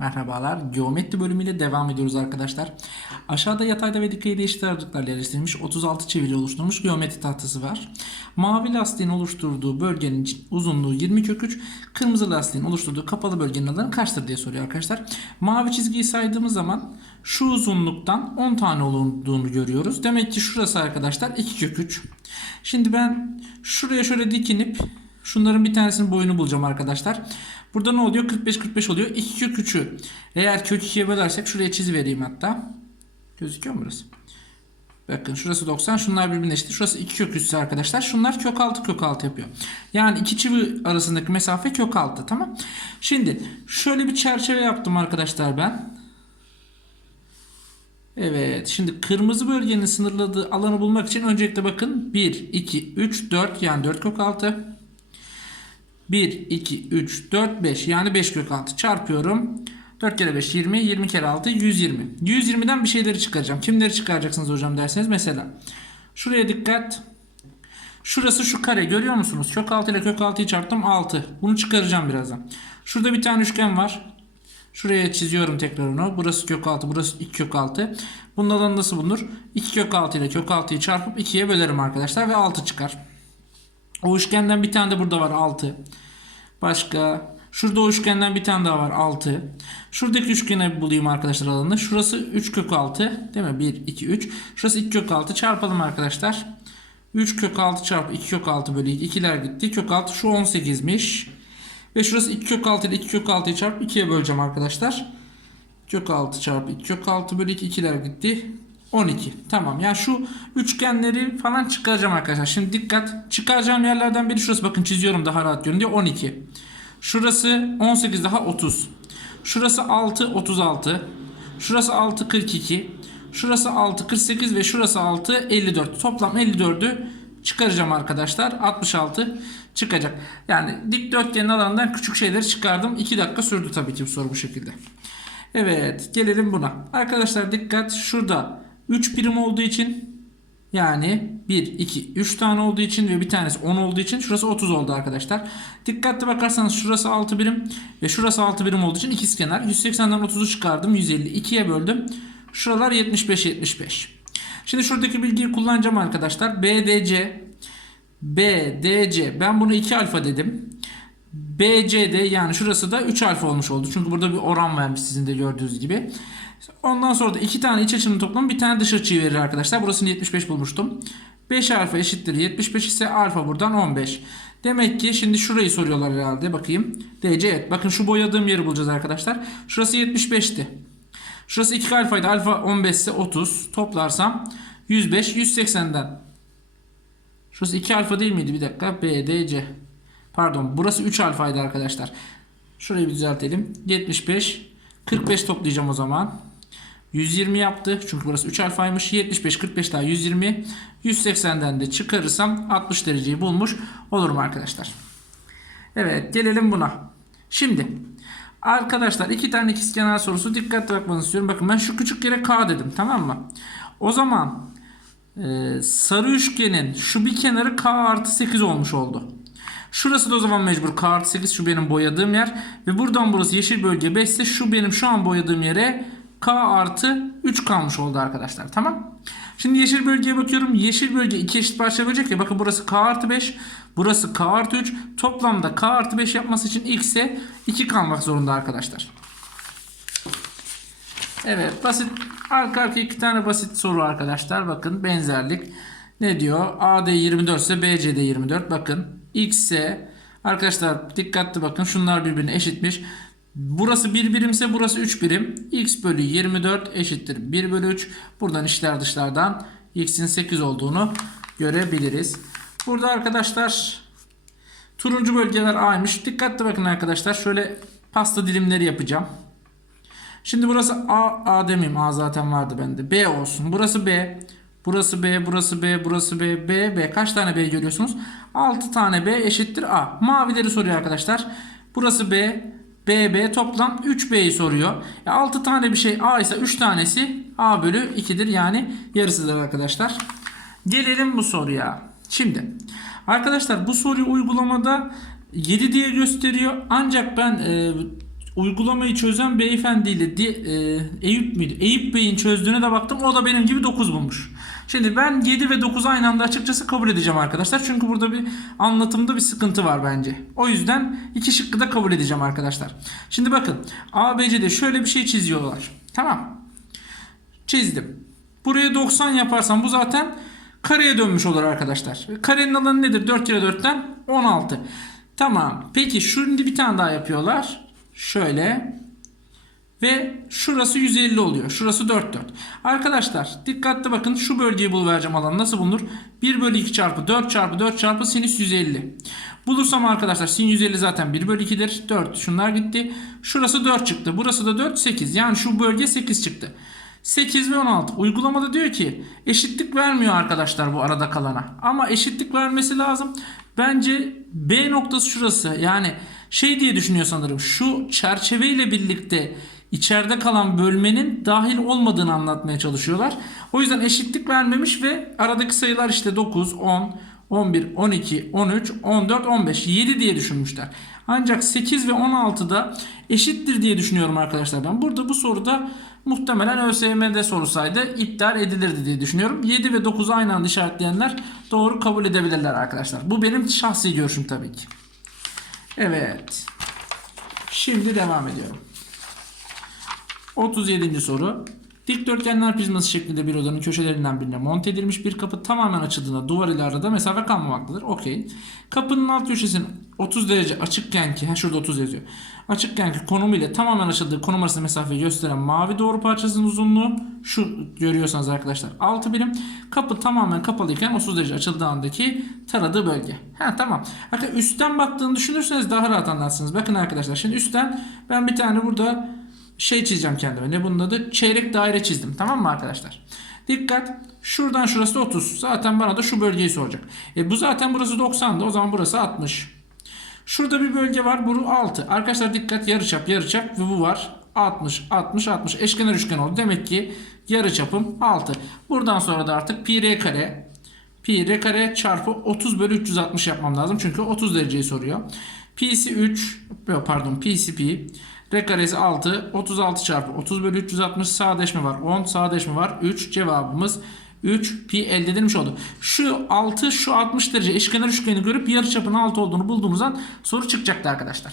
Merhabalar. Geometri bölümüyle devam ediyoruz arkadaşlar. Aşağıda yatayda ve dikeyde eşit ağırlıklarla yerleştirilmiş 36 çeviri oluşturmuş geometri tahtası var. Mavi lastiğin oluşturduğu bölgenin uzunluğu 20 kök 3, kırmızı lastiğin oluşturduğu kapalı bölgenin alanı kaçtır diye soruyor arkadaşlar. Mavi çizgiyi saydığımız zaman şu uzunluktan 10 tane olduğunu görüyoruz. Demek ki şurası arkadaşlar 2 kök 3. Şimdi ben şuraya şöyle dikinip Şunların bir tanesinin boyunu bulacağım arkadaşlar. Burada ne oluyor? 45 45 oluyor. 2 kök 3'ü eğer kök 2'ye bölersek şuraya çizi vereyim hatta. Gözüküyor mu burası? Bakın şurası 90. Şunlar birbirine eşit. Şurası 2 kök 3 arkadaşlar. Şunlar kök 6 kök 6 yapıyor. Yani iki çivi arasındaki mesafe kök 6 tamam. Şimdi şöyle bir çerçeve yaptım arkadaşlar ben. Evet. Şimdi kırmızı bölgenin sınırladığı alanı bulmak için öncelikle bakın 1, 2, 3, 4 yani 4 kök 6. 1, 2, 3, 4, 5 yani 5 kök 6 çarpıyorum. 4 kere 5 20, 20 kere 6 120. 120'den bir şeyleri çıkaracağım. Kimleri çıkaracaksınız hocam derseniz mesela. Şuraya dikkat. Şurası şu kare görüyor musunuz? Kök 6 ile kök 6'yı çarptım 6. Bunu çıkaracağım birazdan. Şurada bir tane üçgen var. Şuraya çiziyorum tekrar onu. Burası kök 6, burası 2 kök 6. Bunun alanı nasıl bulunur? 2 kök 6 ile kök 6'yı çarpıp 2'ye bölerim arkadaşlar ve 6 çıkar. O üçgenden bir tane de burada var 6. Başka. Şurada o üçgenden bir tane daha var 6. Şuradaki üçgene bulayım arkadaşlar alanını. Şurası 3 kök 6. Değil mi? 1, 2, 3. Şurası 2 kök 6. Çarpalım arkadaşlar. 3 kök 6 çarpı 2 kök 6 bölü 2. 2'ler gitti. Kök 6 şu 18'miş. Ve şurası 2 kök 6 ile 2 kök 6'yı çarpıp 2'ye böleceğim arkadaşlar. Kök 6 çarpı 2 kök 6 bölü 2. 2'ler gitti. 12. Tamam. Yani şu üçgenleri falan çıkaracağım arkadaşlar. Şimdi dikkat. Çıkaracağım yerlerden biri şurası. Bakın çiziyorum daha rahat görün diye 12. Şurası 18 daha 30. Şurası 6 36. Şurası 6 42. Şurası 6 48 ve şurası 6 54. Toplam 54'ü çıkaracağım arkadaşlar. 66 çıkacak. Yani dikdörtgenin alanından küçük şeyleri çıkardım. 2 dakika sürdü tabii ki bu soru bu şekilde. Evet gelelim buna. Arkadaşlar dikkat şurada 3 birim olduğu için yani 1, 2, 3 tane olduğu için ve bir tanesi 10 olduğu için şurası 30 oldu arkadaşlar. Dikkatli bakarsanız şurası 6 birim ve şurası 6 birim olduğu için ikizkenar. 180'den 30'u çıkardım. 150 2'ye böldüm. Şuralar 75 75. Şimdi şuradaki bilgiyi kullanacağım arkadaşlar. BDC BDC ben bunu 2 alfa dedim. BCD yani şurası da 3 alfa olmuş oldu. Çünkü burada bir oran vermiş sizin de gördüğünüz gibi. Ondan sonra da 2 tane iç açının toplamı bir tane dış açıyı verir arkadaşlar. Burasını 75 bulmuştum. 5 alfa eşittir 75 ise alfa buradan 15. Demek ki şimdi şurayı soruyorlar herhalde. Bakayım. DC evet. Bakın şu boyadığım yeri bulacağız arkadaşlar. Şurası 75'ti. Şurası 2 alfaydı. Alfa 15 ise 30. Toplarsam 105. 180'den. Şurası 2 alfa değil miydi? Bir dakika. BDC. Pardon. Burası 3 alfaydı arkadaşlar. Şurayı bir düzeltelim. 75. 45 toplayacağım o zaman. 120 yaptı. Çünkü burası 3 alfaymış. 75, 45 daha 120. 180'den de çıkarırsam 60 dereceyi bulmuş olurum arkadaşlar. Evet gelelim buna. Şimdi arkadaşlar iki tane ikizkenar sorusu dikkatli bakmanızı istiyorum. Bakın ben şu küçük yere K dedim tamam mı? O zaman e, sarı üçgenin şu bir kenarı K artı 8 olmuş oldu. Şurası da o zaman mecbur K artı 8 şu benim boyadığım yer. Ve buradan burası yeşil bölge 5 ise şu benim şu an boyadığım yere K artı 3 kalmış oldu arkadaşlar. Tamam. Şimdi yeşil bölgeye bakıyorum. Yeşil bölge iki eşit parça bölecek ya. Bakın burası K artı 5. Burası K artı 3. Toplamda K artı 5 yapması için X'e 2 kalmak zorunda arkadaşlar. Evet basit arka arka iki tane basit soru arkadaşlar. Bakın benzerlik. Ne diyor? AD 24 ise BCD 24. Bakın X ise arkadaşlar dikkatli bakın şunlar birbirine eşitmiş. Burası 1 birimse burası 3 birim. X bölü 24 eşittir 1 bölü 3. Buradan işler dışlardan X'in 8 olduğunu görebiliriz. Burada arkadaşlar turuncu bölgeler A'ymış. Dikkatli bakın arkadaşlar. Şöyle pasta dilimleri yapacağım. Şimdi burası A, A demeyeyim. A zaten vardı bende. B olsun. Burası B. Burası B, burası B, burası B, B, B. Kaç tane B görüyorsunuz? 6 tane B eşittir A. Mavileri soruyor arkadaşlar. Burası B, B, B toplam 3B'yi soruyor. E 6 tane bir şey A ise 3 tanesi A bölü 2'dir. Yani yarısıdır arkadaşlar. Gelelim bu soruya. Şimdi arkadaşlar bu soruyu uygulamada 7 diye gösteriyor. Ancak ben e, uygulamayı çözen beyefendiyle di, e, Eyüp müydü? Eyüp Bey'in çözdüğüne de baktım. O da benim gibi 9 bulmuş. Şimdi ben 7 ve 9 aynı anda açıkçası kabul edeceğim arkadaşlar. Çünkü burada bir anlatımda bir sıkıntı var bence. O yüzden iki şıkkı da kabul edeceğim arkadaşlar. Şimdi bakın ABC'de şöyle bir şey çiziyorlar. Tamam. Çizdim. Buraya 90 yaparsam bu zaten kareye dönmüş olur arkadaşlar. Karenin alanı nedir? 4 kere 4'ten 16. Tamam. Peki şimdi bir tane daha yapıyorlar. Şöyle. Ve şurası 150 oluyor. Şurası 4 4. Arkadaşlar dikkatli bakın şu bölgeyi buluvereceğim alanı nasıl bulunur? 1 bölü 2 çarpı 4 çarpı 4 çarpı sinüs 150. Bulursam arkadaşlar sin 150 zaten 1 bölü 2'dir. 4 şunlar gitti. Şurası 4 çıktı. Burası da 4 8. Yani şu bölge 8 çıktı. 8 ve 16. Uygulamada diyor ki eşitlik vermiyor arkadaşlar bu arada kalana. Ama eşitlik vermesi lazım. Bence B noktası şurası. Yani şey diye düşünüyor sanırım. Şu çerçeveyle birlikte içeride kalan bölmenin dahil olmadığını anlatmaya çalışıyorlar. O yüzden eşitlik vermemiş ve aradaki sayılar işte 9, 10, 11, 12, 13, 14, 15, 7 diye düşünmüşler. Ancak 8 ve 16 da eşittir diye düşünüyorum arkadaşlar ben. Burada bu soruda muhtemelen ÖSYM'de sorusaydı iptal edilirdi diye düşünüyorum. 7 ve 9'u aynı anda işaretleyenler doğru kabul edebilirler arkadaşlar. Bu benim şahsi görüşüm tabii ki. Evet. Şimdi devam ediyorum. 37. soru. Dikdörtgenler prizması şeklinde bir odanın köşelerinden birine monte edilmiş bir kapı tamamen açıldığında duvar ile arada mesafe kalmamaktadır. Okey. Kapının alt köşesinin 30 derece açıkken ki, ha şurada 30 yazıyor. Açıkken ki konumu ile tamamen açıldığı konum arası mesafeyi gösteren mavi doğru parçasının uzunluğu şu görüyorsanız arkadaşlar 6 birim. Kapı tamamen kapalıyken 30 derece açıldığı andaki taradığı bölge. Ha tamam. Hatta üstten baktığını düşünürseniz daha rahat anlarsınız. Bakın arkadaşlar şimdi üstten ben bir tane burada şey çizeceğim kendime. Ne bunun adı? Çeyrek daire çizdim. Tamam mı arkadaşlar? Dikkat. Şuradan şurası da 30. Zaten bana da şu bölgeyi soracak. E bu zaten burası 90'dı. O zaman burası 60. Şurada bir bölge var. Bu 6. Arkadaşlar dikkat. Yarıçap yarıçap ve bu var. 60 60 60 eşkenar üçgen oldu. Demek ki yarıçapım 6. Buradan sonra da artık pi r kare pi r kare çarpı 30 bölü 360 yapmam lazım. Çünkü 30 dereceyi soruyor. Pi'si 3 yok pardon pi'si pi R karesi 6. 36 çarpı 30 bölü 360 sağdeşme var. 10 sağdeşme var. 3 cevabımız 3 pi elde edilmiş oldu. Şu 6 şu 60 derece eşkenar üçgeni görüp yarıçapın 6 olduğunu bulduğumuz an soru çıkacaktı arkadaşlar.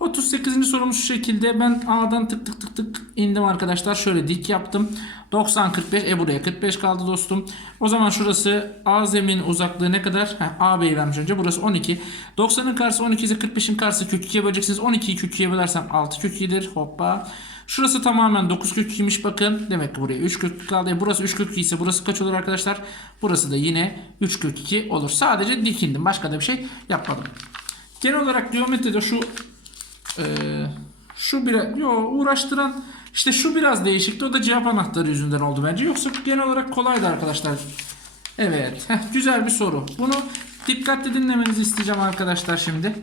38. sorumuz şu şekilde. Ben A'dan tık tık tık tık indim arkadaşlar. Şöyle dik yaptım. 90 45 e buraya 45 kaldı dostum. O zaman şurası A zemin uzaklığı ne kadar? Heh, AB'yi vermiş önce. Burası 12. 90'ın karşısı 12 ise 45'in karşısı kök 2'ye böleceksiniz. 12'yi kök 2'ye bölersem 6 kök 2'dir. Hoppa. Şurası tamamen 9 kök 2'ymiş bakın. Demek ki buraya 3 kök 2 kaldı. E burası 3 kök 2 ise burası kaç olur arkadaşlar? Burası da yine 3 kök 2 olur. Sadece dikindim. Başka da bir şey yapmadım. Genel olarak geometride şu ee, şu biraz yo uğraştıran işte şu biraz değişikti. O da cevap anahtarı yüzünden oldu bence. Yoksa genel olarak kolaydı arkadaşlar. Evet. Heh, güzel bir soru. Bunu dikkatli dinlemenizi isteyeceğim arkadaşlar şimdi.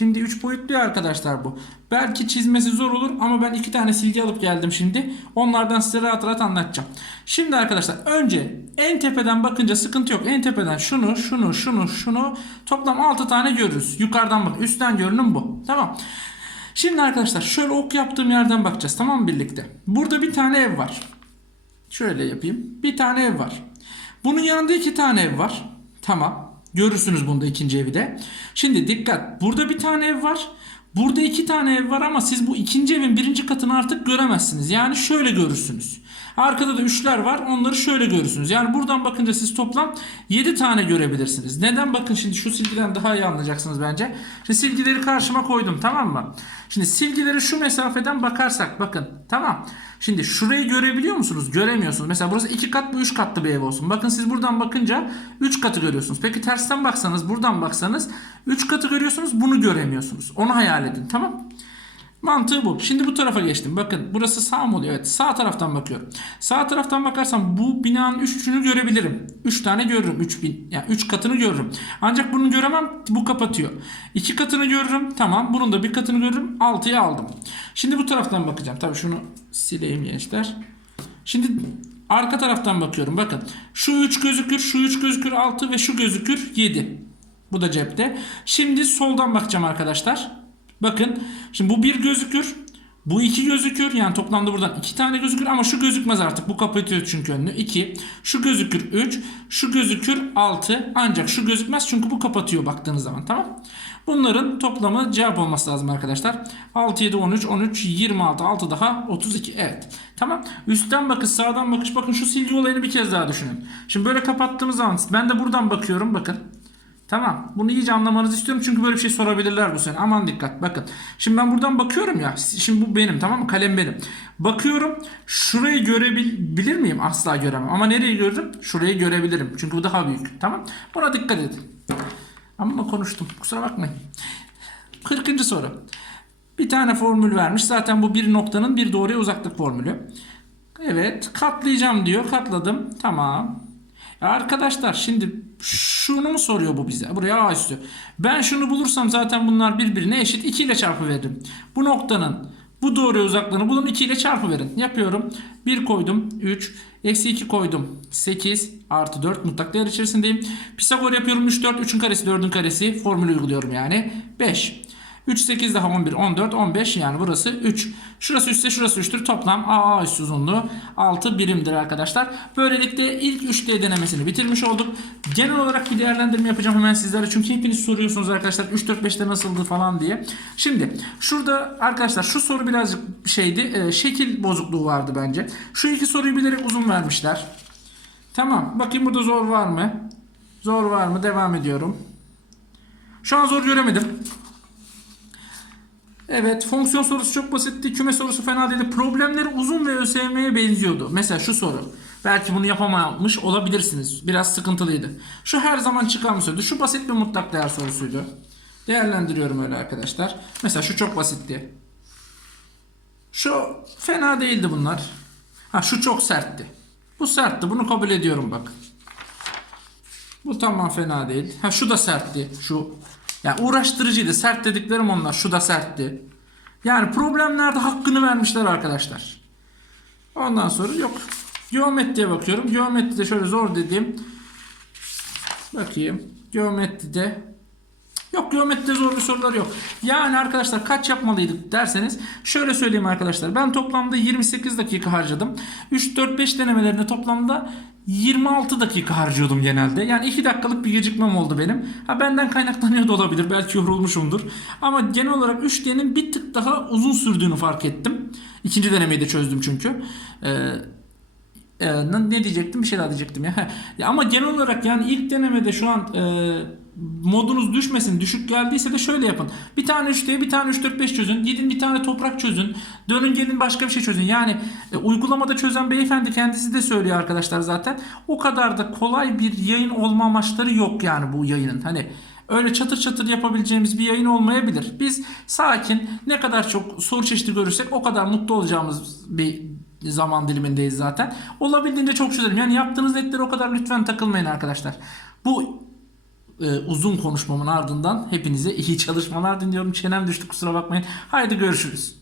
Şimdi 3 boyutlu arkadaşlar bu. Belki çizmesi zor olur ama ben iki tane silgi alıp geldim şimdi. Onlardan size rahat rahat anlatacağım. Şimdi arkadaşlar önce en tepeden bakınca sıkıntı yok. En tepeden şunu, şunu, şunu, şunu toplam 6 tane görürüz. Yukarıdan bak. Üstten görünüm bu. Tamam. Şimdi arkadaşlar şöyle ok yaptığım yerden bakacağız. Tamam mı birlikte? Burada bir tane ev var. Şöyle yapayım. Bir tane ev var. Bunun yanında iki tane ev var. Tamam. Görürsünüz bunda ikinci evi de. Şimdi dikkat. Burada bir tane ev var. Burada iki tane ev var ama siz bu ikinci evin birinci katını artık göremezsiniz. Yani şöyle görürsünüz. Arkada da üçler var. Onları şöyle görürsünüz. Yani buradan bakınca siz toplam 7 tane görebilirsiniz. Neden? Bakın şimdi şu silgiden daha iyi anlayacaksınız bence. Şimdi silgileri karşıma koydum tamam mı? Şimdi silgileri şu mesafeden bakarsak bakın tamam. Şimdi şurayı görebiliyor musunuz? Göremiyorsunuz. Mesela burası 2 kat bu 3 katlı bir ev olsun. Bakın siz buradan bakınca 3 katı görüyorsunuz. Peki tersten baksanız buradan baksanız 3 katı görüyorsunuz bunu göremiyorsunuz. Onu hayal edin tamam Mantığı bu. Şimdi bu tarafa geçtim. Bakın burası sağ mı oluyor? Evet sağ taraftan bakıyorum. Sağ taraftan bakarsam bu binanın üçünü görebilirim. 3 tane görürüm. 3 bin, yani 3 katını görürüm. Ancak bunu göremem. Bu kapatıyor. 2 katını görürüm. Tamam. Bunun da bir katını görürüm. 6'ya aldım. Şimdi bu taraftan bakacağım. Tabii şunu sileyim gençler. Şimdi arka taraftan bakıyorum. Bakın. Şu 3 gözükür. Şu 3 gözükür 6 ve şu gözükür 7. Bu da cepte. Şimdi soldan bakacağım arkadaşlar. Bakın. Şimdi bu bir gözükür. Bu iki gözükür. Yani toplamda buradan iki tane gözükür ama şu gözükmez artık. Bu kapatıyor çünkü önünü. 2. Şu gözükür 3. Şu gözükür 6. Ancak şu gözükmez çünkü bu kapatıyor baktığınız zaman. Tamam. Bunların toplamı cevap olması lazım arkadaşlar. 6, 7, 13, 13, 26, 6 daha 32. Evet. Tamam. Üstten bakış, sağdan bakış. Bakın şu silgi olayını bir kez daha düşünün. Şimdi böyle kapattığımız zaman ben de buradan bakıyorum. Bakın. Tamam. Bunu iyice anlamanızı istiyorum çünkü böyle bir şey sorabilirler bu sene. Aman dikkat. Bakın. Şimdi ben buradan bakıyorum ya. Şimdi bu benim tamam mı? Kalem benim. Bakıyorum. Şurayı görebilir miyim? Asla göremem. Ama nereyi görürüm? Şurayı görebilirim. Çünkü bu daha büyük. Tamam. Buna dikkat edin. Ama konuştum. Kusura bakmayın. 40. soru. Bir tane formül vermiş. Zaten bu bir noktanın bir doğruya uzaklık formülü. Evet. Katlayacağım diyor. Katladım. Tamam. Arkadaşlar şimdi şunu mu soruyor bu bize? Buraya A üstü. Ben şunu bulursam zaten bunlar birbirine eşit. 2 ile çarpı veririm. Bu noktanın bu doğruya uzaklığını bulun 2 ile çarpı verin. Yapıyorum. 1 koydum 3. Eksi 2 koydum 8 artı 4 mutlak değer içerisindeyim. Pisagor yapıyorum 3 4 3'ün karesi 4'ün karesi formülü uyguluyorum yani 5. 3 8 daha 11 14 15 yani burası 3. Şurası 3 ise şurası 3'tür. Toplam AA üst uzunluğu 6 birimdir arkadaşlar. Böylelikle ilk 3D denemesini bitirmiş olduk. Genel olarak bir değerlendirme yapacağım hemen sizlere. Çünkü hepiniz soruyorsunuz arkadaşlar 3 4 5'te nasıldı falan diye. Şimdi şurada arkadaşlar şu soru birazcık şeydi. e, şekil bozukluğu vardı bence. Şu iki soruyu bilerek uzun vermişler. Tamam. Bakayım burada zor var mı? Zor var mı? Devam ediyorum. Şu an zor göremedim. Evet fonksiyon sorusu çok basitti. Küme sorusu fena değildi. Problemleri uzun ve ÖSYM'ye benziyordu. Mesela şu soru. Belki bunu yapamamış olabilirsiniz. Biraz sıkıntılıydı. Şu her zaman çıkan bir soruydu. Şu basit bir mutlak değer sorusuydu. Değerlendiriyorum öyle arkadaşlar. Mesela şu çok basitti. Şu fena değildi bunlar. Ha şu çok sertti. Bu sertti. Bunu kabul ediyorum bak. Bu tamam fena değil. Ha şu da sertti. Şu ya uğraştırıcıydı. Sert dediklerim onlar. Şu da sertti. Yani problemlerde hakkını vermişler arkadaşlar. Ondan sonra yok. Geometriye bakıyorum. Geometride şöyle zor dediğim bakayım. Geometride Yok geometride zor bir sorular yok. Yani arkadaşlar kaç yapmalıydık derseniz şöyle söyleyeyim arkadaşlar. Ben toplamda 28 dakika harcadım. 3 4 5 denemelerinde toplamda 26 dakika harcıyordum genelde. Yani 2 dakikalık bir gecikmem oldu benim. Ha benden kaynaklanıyor da olabilir. Belki yorulmuşumdur. Ama genel olarak 3D'nin bir tık daha uzun sürdüğünü fark ettim. İkinci denemeyi de çözdüm çünkü. Ee, ee, ne diyecektim? Bir şey daha diyecektim ya. Ya. Ama genel olarak yani ilk denemede şu an e, modunuz düşmesin, düşük geldiyse de şöyle yapın. Bir tane 3D, bir tane 3 4 5 çözün. Gidin bir tane toprak çözün. Dönün gelin başka bir şey çözün. Yani e, uygulamada çözen beyefendi kendisi de söylüyor arkadaşlar zaten. O kadar da kolay bir yayın olma amaçları yok yani bu yayının. Hani öyle çatır çatır yapabileceğimiz bir yayın olmayabilir. Biz sakin ne kadar çok soru çeşidi görürsek o kadar mutlu olacağımız bir zaman dilimindeyiz zaten. Olabildiğince çok çözelim. Yani yaptığınız netlere o kadar lütfen takılmayın arkadaşlar. Bu e, uzun konuşmamın ardından hepinize iyi çalışmalar diliyorum. Çenem düştü kusura bakmayın. Haydi görüşürüz.